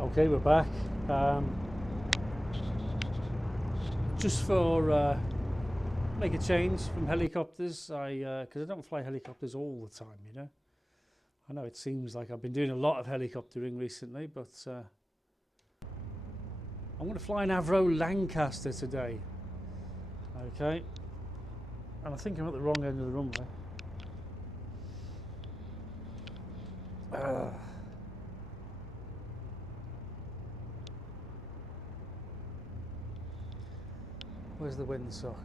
Okay, we're back. Just for make a change from helicopters, because I don't fly helicopters all the time, you know. I know it seems like I've been doing a lot of helicoptering recently, but I'm going to fly an Avro Lancaster today. Okay, and I think I'm at the wrong end of the runway. Where's the windsock?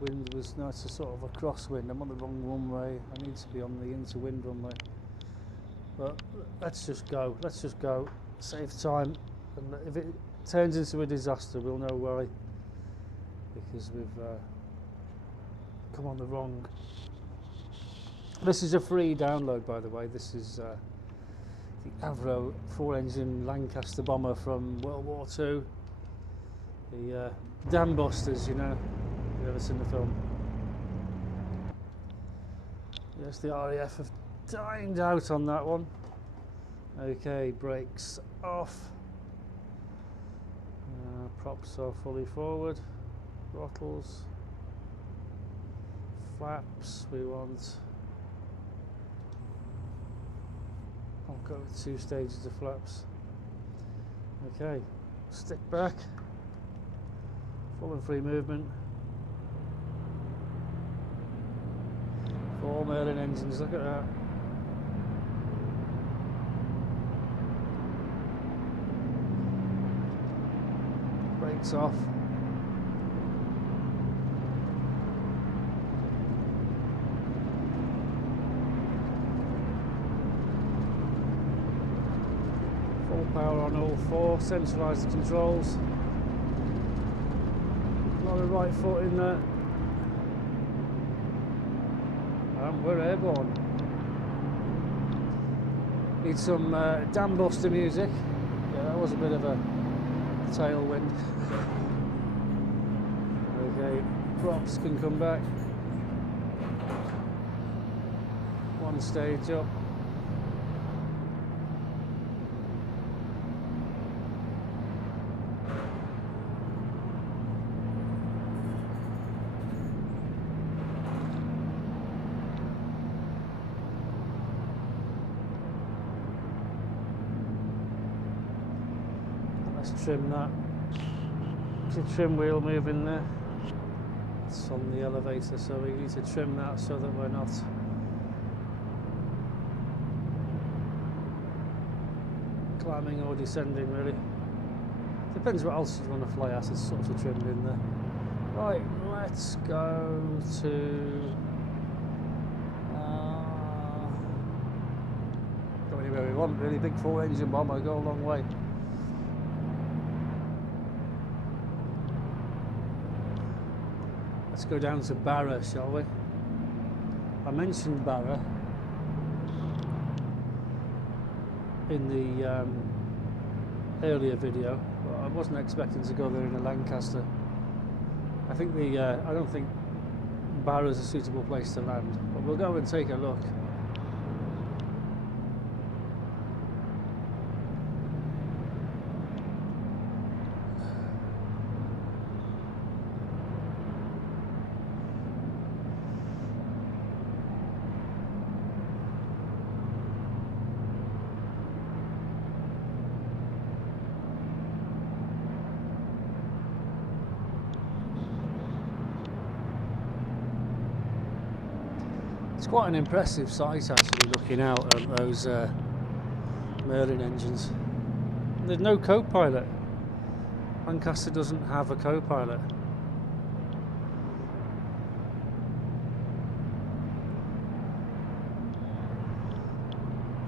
Wind was, no, it's a sort of a crosswind. I'm on the wrong runway. I need to be on the interwind runway. But let's just go. Let's just go. Save time. And if it turns into a disaster, we'll know why. Because we've come on the wrong. This is a free download, by the way. This is the Avro 4-engine Lancaster bomber from World War II. The Dambusters, you know. You've ever seen the film? Yes, the RAF have dined out on that one. Okay, brakes off. Props are fully forward. Throttles. Flaps, we want. I'll go with 2 stages of flaps. Okay, stick back. Full and free movement. 4 Merlin engines, look at that. Brakes off. Full power on all 4, centralise the controls. A lot of right foot in there. And we're airborne. Need some Dambuster music. Yeah, that was a bit of a tailwind. Okay, props can come back. 1 stage up. Let's trim that. The trim wheel moving there. It's on the elevator, so we need to trim that so that we're not climbing or descending, really. Depends what else you want to fly at, it's sort of trimmed in there. Right, let's go to go anywhere we want, really. Big 4-engine bomber, go a long way. Let's go down to Barra, shall we? I mentioned Barra in the earlier video, but I wasn't expecting to go there in a Lancaster. I think I don't think Barra's a suitable place to land, but we'll go and take a look. It's quite an impressive sight, actually, looking out at those Merlin engines. There's no co-pilot. Lancaster doesn't have a co-pilot.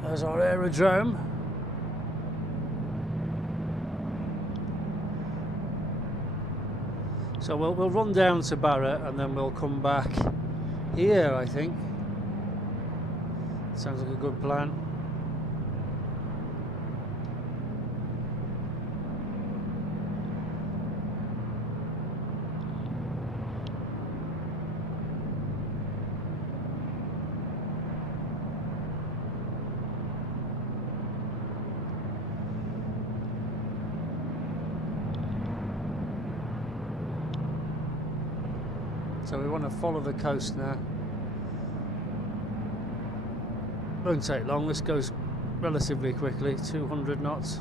There's our aerodrome. So we'll run down to Barra and then we'll come back here, I think. Sounds like a good plan. So we want to follow the coast now. Won't take long, this goes relatively quickly, 200 knots.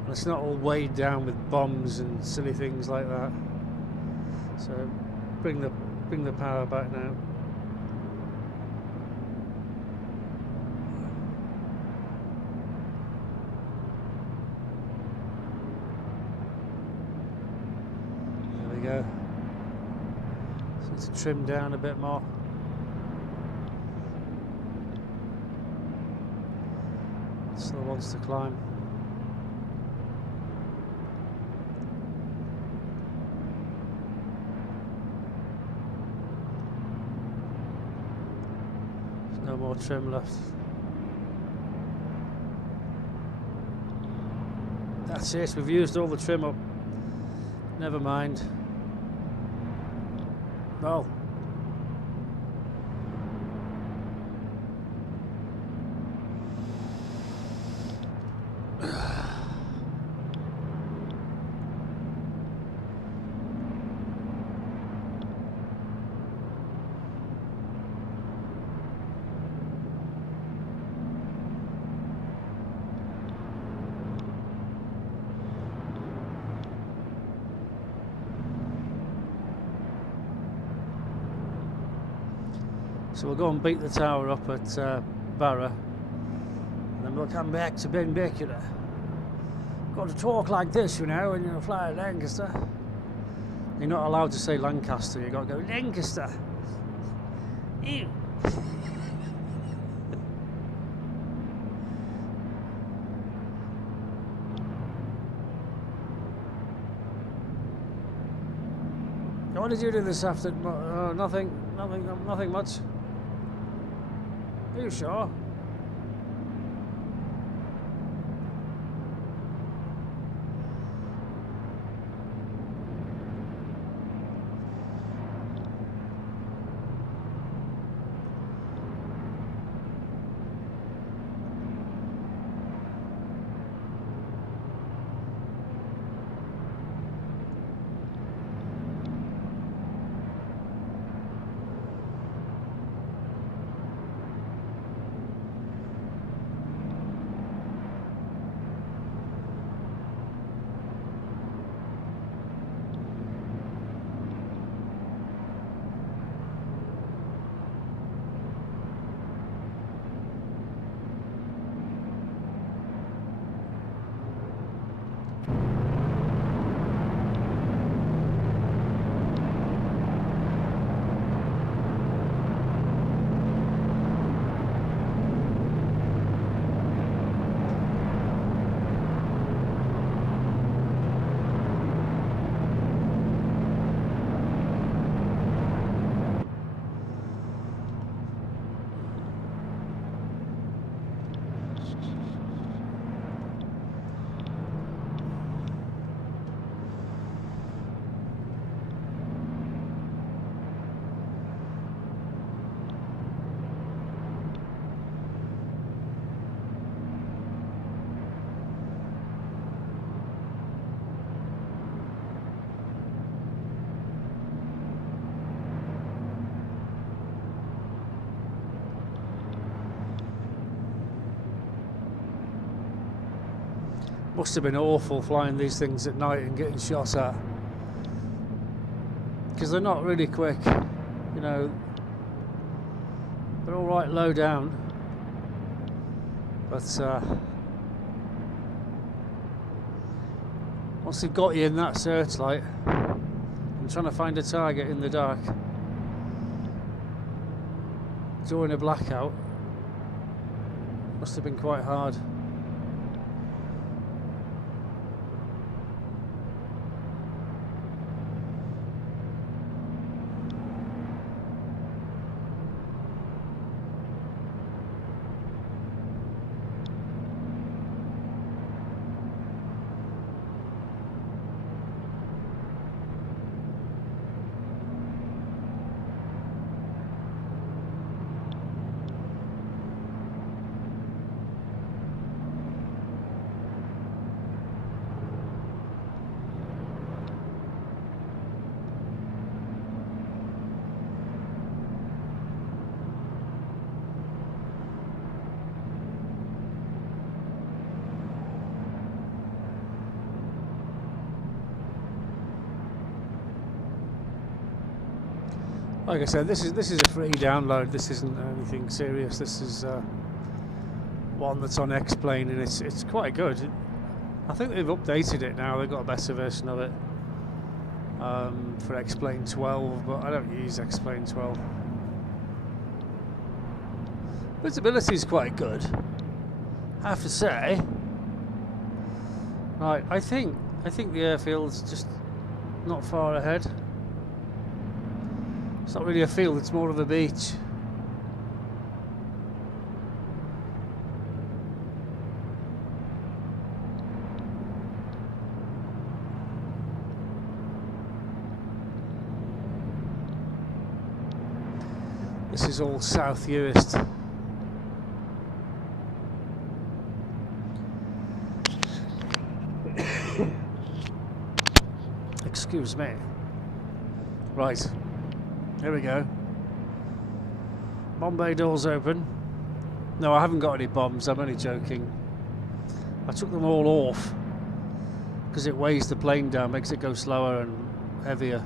And it's not all weighed down with bombs and silly things like that. So bring the power back now. There we go. Need to trim down a bit more. Still wants to climb. There's no more trim left. That's it, we've used all the trim up. Never mind. No. So we'll go and beat the tower up at Barra, and then we'll come back to Benbecula. Got to talk like this, you know, when you fly at Lancaster. You're not allowed to say Lancaster, you've got to go Lancaster. Ew. What did you do this afternoon? Nothing much. Are you sure? Must have been awful flying these things at night and getting shot at, because they're not really quick, you know. They're all right low down, but once they've got you in that searchlight and trying to find a target in the dark during a blackout must have been quite hard. Like I said, this is a free download. This isn't anything serious. This is one that's on X-Plane, and it's quite good. I think they've updated it now. They've got a better version of it for X-Plane 12, but I don't use X-Plane 12. Visibility is quite good, I have to say. Right, I think the airfield's just not far ahead. It's not really a field, it's more of a beach. This is all South Uist. Excuse me. Right, here we go. Bomb bay doors open. No, I haven't got any bombs, I'm only joking. I took them all off because it weighs the plane down, makes it go slower and heavier.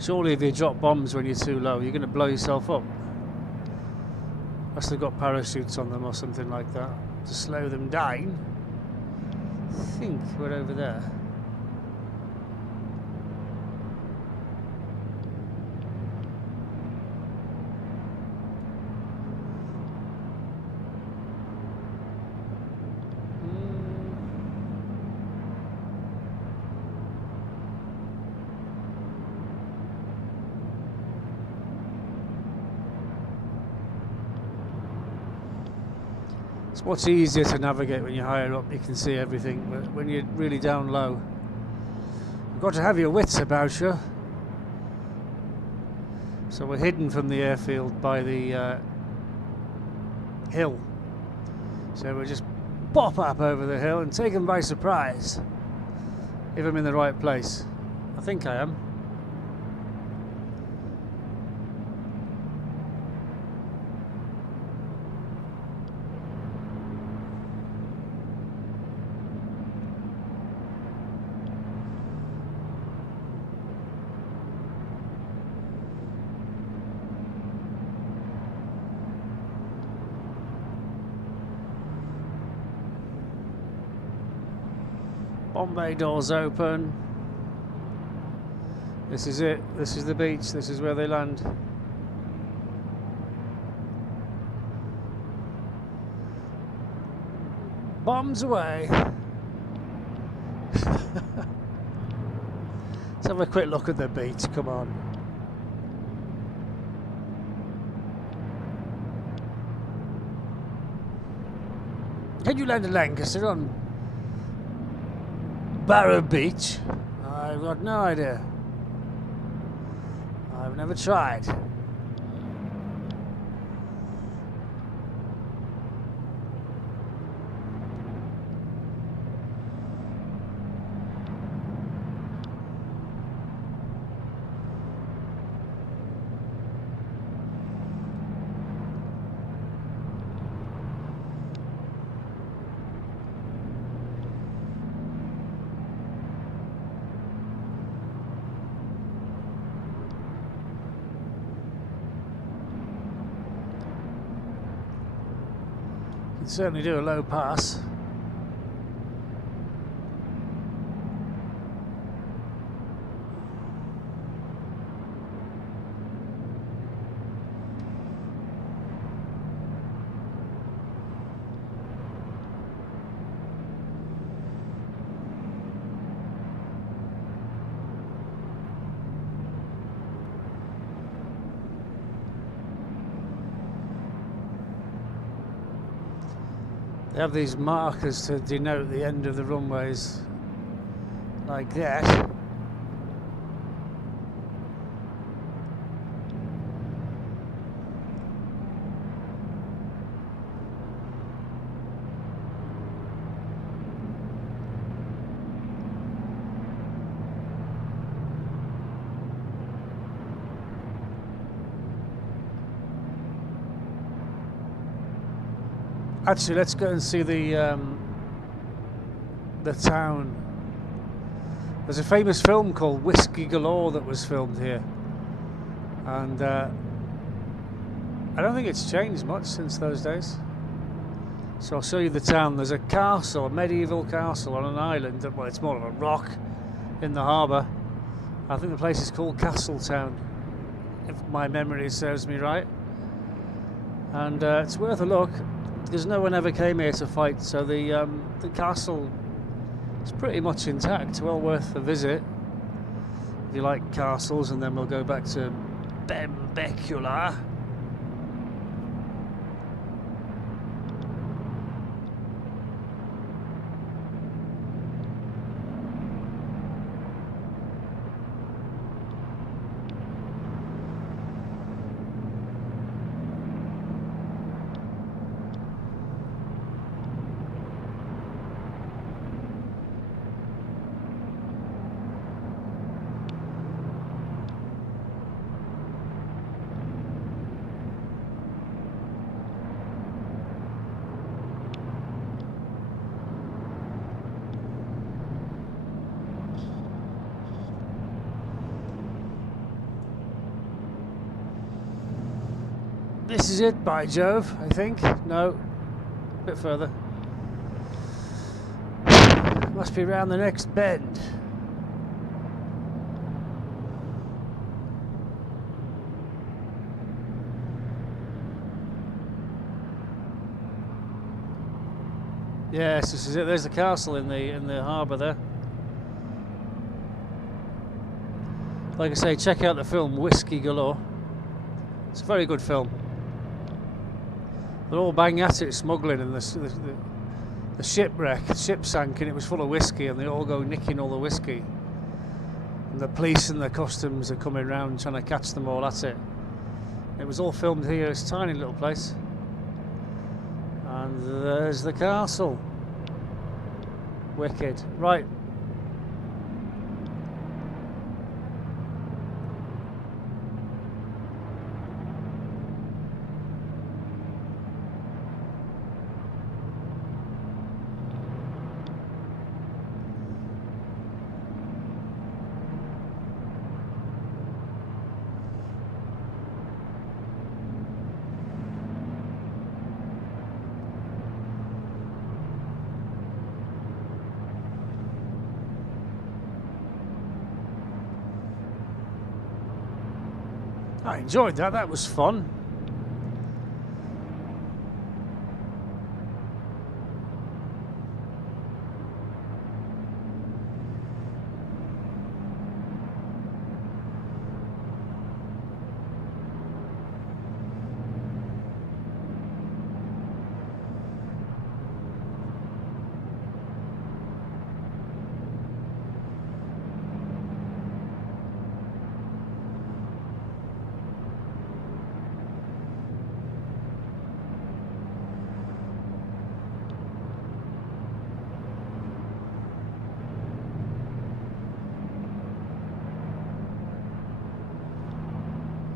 Surely if you drop bombs when you're too low, you're going to blow yourself up. Unless they've got parachutes on them or something like that to slow them down. I think we're over there. It's much easier to navigate when you're higher up, you can see everything, but when you're really down low, you've got to have your wits about you. So we're hidden from the airfield by the hill. So we'll just pop up over the hill and take them by surprise. If I'm in the right place. I think I am. Bomb bay doors open. This is it. This is the beach. This is where they land. Bombs away. Let's have a quick look at the beach. Come on. Can you land a Lancaster on Barra Beach? I've got no idea. I've never tried. You can certainly do a low pass. They have these markers to denote the end of the runways, like that. Actually, let's go and see the town. There's a famous film called Whiskey Galore that was filmed here, and I don't think it's changed much since those days. So I'll show you the town. There's a castle, a medieval castle on an island. Well, it's more of a rock in the harbour. I think the place is called Castletown, if my memory serves me right. And it's worth a look, because no one ever came here to fight, so the castle is pretty much intact. Well worth a visit if you like castles. And then we'll go back to Benbecula. This is it, by Jove, I think. No, a bit further. Must be round the next bend. Yes, this is it. There's the castle in the harbour there. Like I say, check out the film Whiskey Galore. It's a very good film. They're all bang at it smuggling, and the shipwreck, the ship sank and it was full of whiskey, and they all go nicking all the whiskey. And the police and the customs are coming round trying to catch them all at it. It was all filmed here. It's a tiny little place. And there's the castle. Wicked. Right. I enjoyed that. That was fun.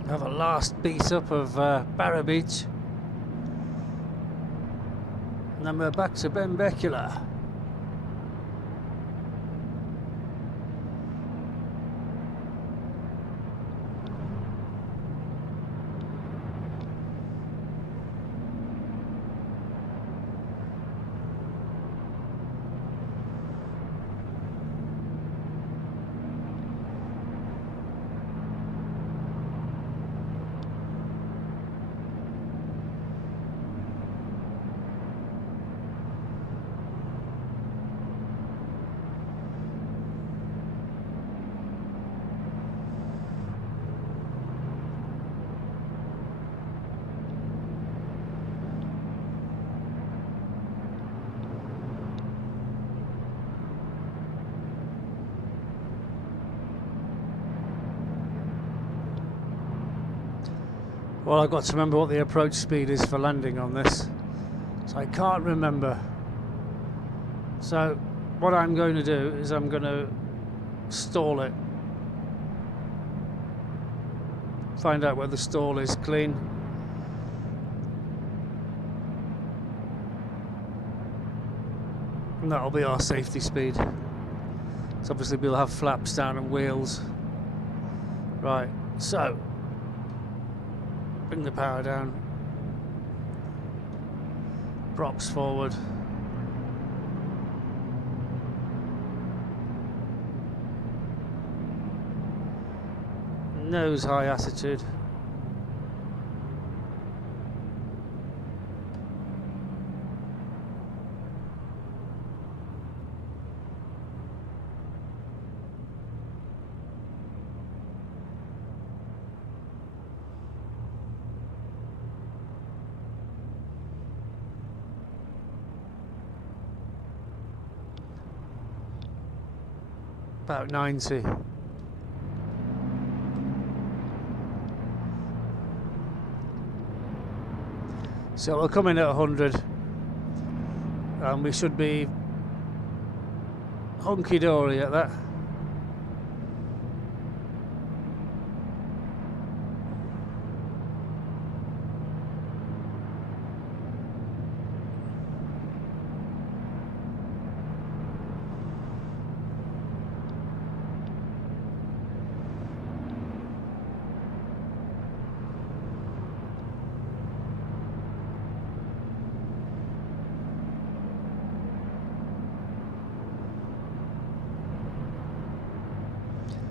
Have a last beat up of Barra Beach, and then we're back to Benbecula. Well, I've got to remember what the approach speed is for landing on this, so I can't remember. So what I'm going to do is I'm going to stall it, find out where the stall is clean. And that'll be our safety speed. So obviously we'll have flaps down and wheels. Right, so bring the power down, props forward. Nose high attitude. About 90. So we'll come in at 100 and we should be hunky-dory at that.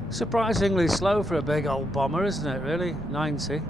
Surprisingly slow for a big old bomber, isn't it, really? 90.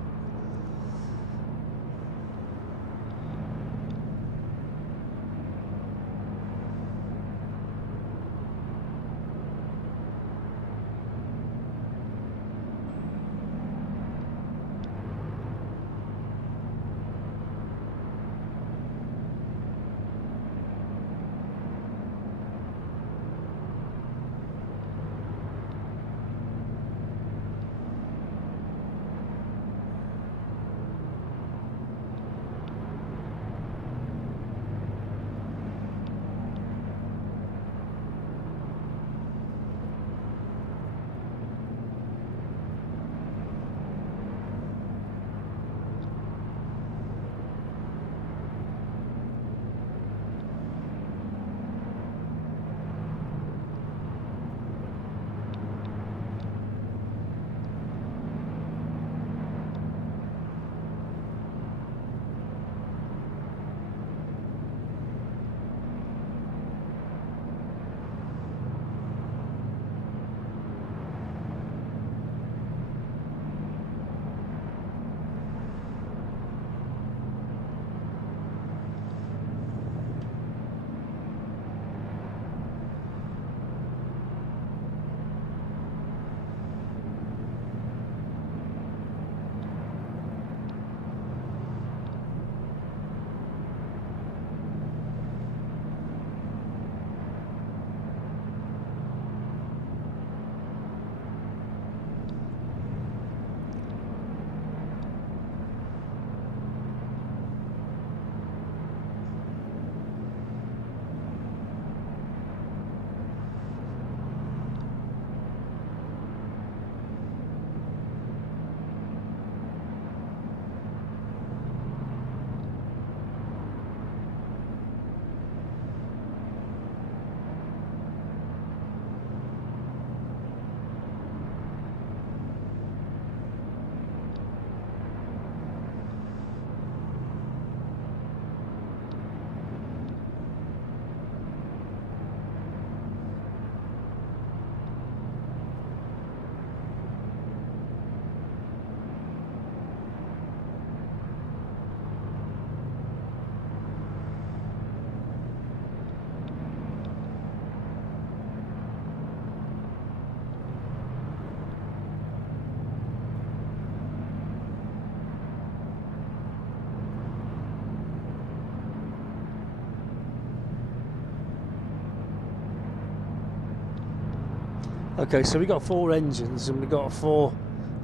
Okay, so we've got 4 engines and we've got 4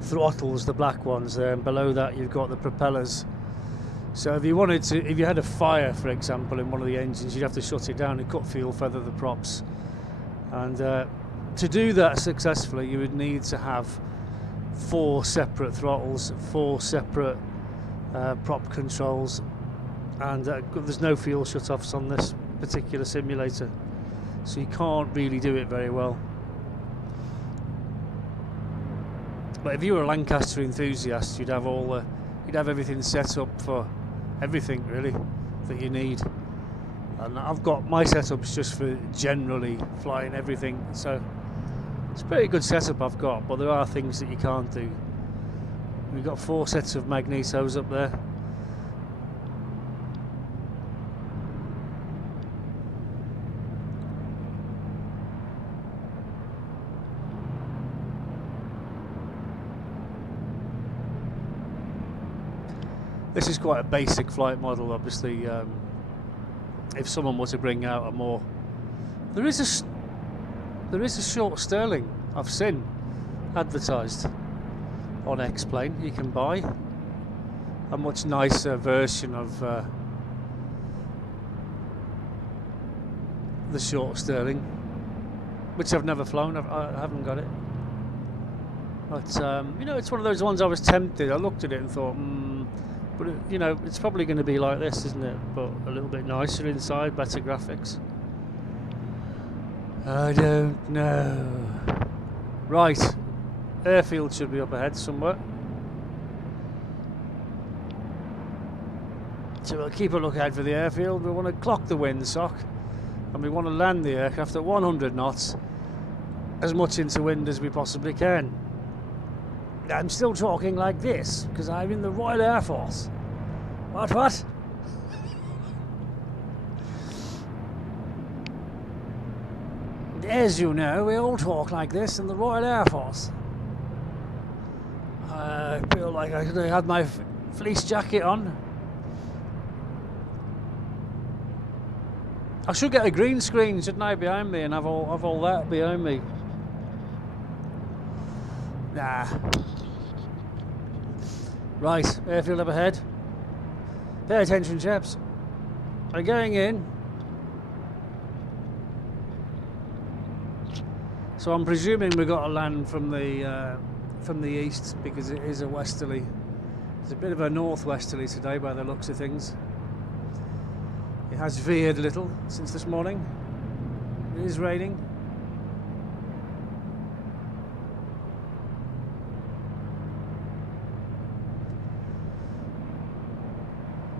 throttles, the black ones there, and below that you've got the propellers. So if you wanted to, if you had a fire, for example, in one of the engines, you'd have to shut it down and cut fuel, feather the props. And to do that successfully, you would need to have 4 separate throttles, 4 separate prop controls, and there's no fuel shut-offs on this particular simulator, so you can't really do it very well. But if you were a Lancaster enthusiast, you'd have everything set up for everything really that you need. And I've got my setups just for generally flying everything, so it's a pretty good setup I've got, but there are things that you can't do. We've got 4 sets of magnetos up there. This is quite a basic flight model, obviously. If someone were to bring out a more, there is a short Sterling I've seen advertised on X-Plane. You can buy a much nicer version of the short Sterling, which I've never flown. I haven't got it, but you know, it's one of those ones I was tempted. I looked at it and thought, but you know, it's probably going to be like this, isn't it? But a little bit nicer inside, better graphics. I don't know. Right, airfield should be up ahead somewhere. So we'll keep a lookout for the airfield. We want to clock the windsock, and we want to land the aircraft at 100 knots, as much into wind as we possibly can. I'm still talking like this because I'm in the Royal Air Force. What? As you know, we all talk like this in the Royal Air Force. I feel like I could have had my fleece jacket on. I should get a green screen, shouldn't I, behind me, and have all that behind me. Nah. Right, airfield up ahead. Pay attention, chaps. I'm going in. So I'm presuming we've got to land from the east, because it is a westerly. It's a bit of a northwesterly today by the looks of things. It has veered a little since this morning. It is raining.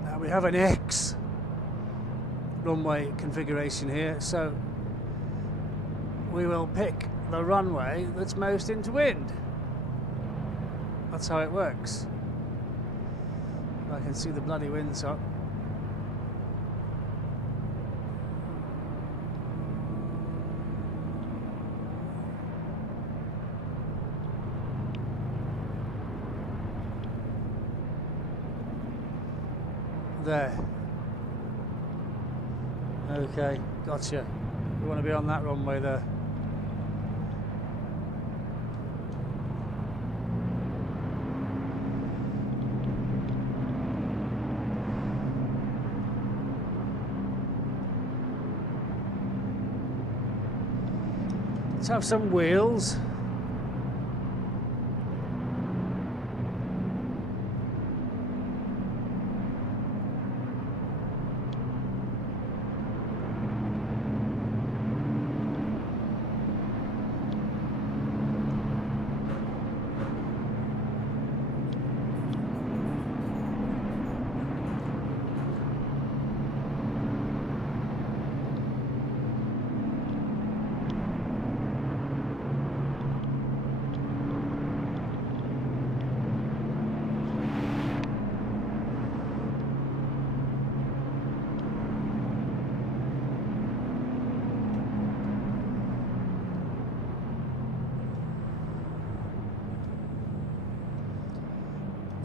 Now we have an X runway configuration here, so we will pick the runway that's most into wind. That's how it works. I can see the bloody windsock. There. Okay, gotcha. We want to be on that runway there. Let's have some wheels.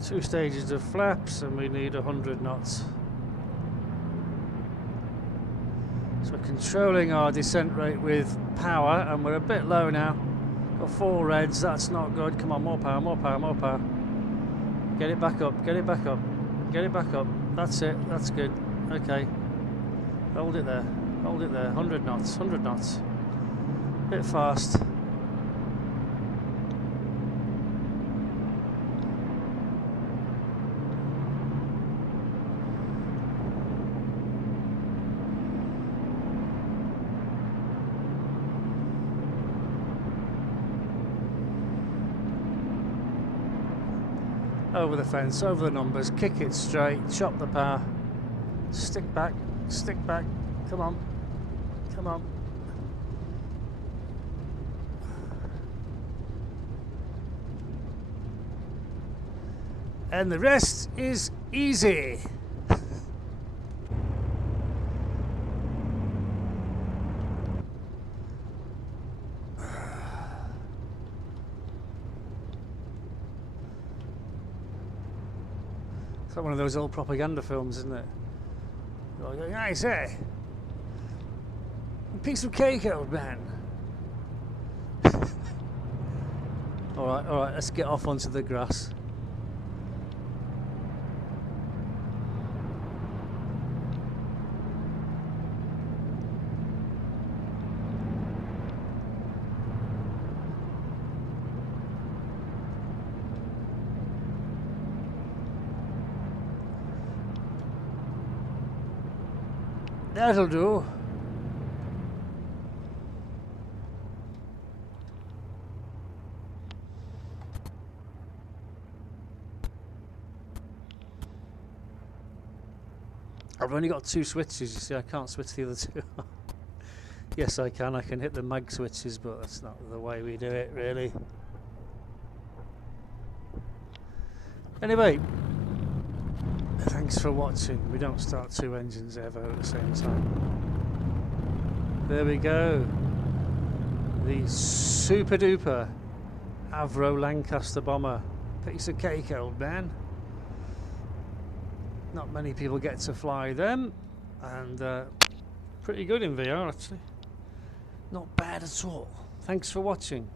Two stages of flaps, and we need 100 knots. So we're controlling our descent rate with power, and we're a bit low now. Got 4 reds, that's not good. Come on, more power, more power, more power. Get it back up, get it back up, get it back up. That's it, that's good. Okay. Hold it there, hold it there. 100 knots, 100 knots. Bit fast. over the fence, over the numbers, kick it straight, chop the power, stick back, come on, come on. And the rest is easy. It's like one of those old propaganda films, isn't it? You're going, I say, a piece of cake, old man. All right, let's get off onto the grass. That'll do. I've only got 2 switches, you see, I can't switch the other 2. Yes, I can hit the mag switches, but that's not the way we do it, really. Anyway, thanks for watching. We don't start 2 engines ever at the same time. There we go. The super duper Avro Lancaster bomber. Piece of cake, old man. Not many people get to fly them, and pretty good in VR actually. Not bad at all. Thanks for watching.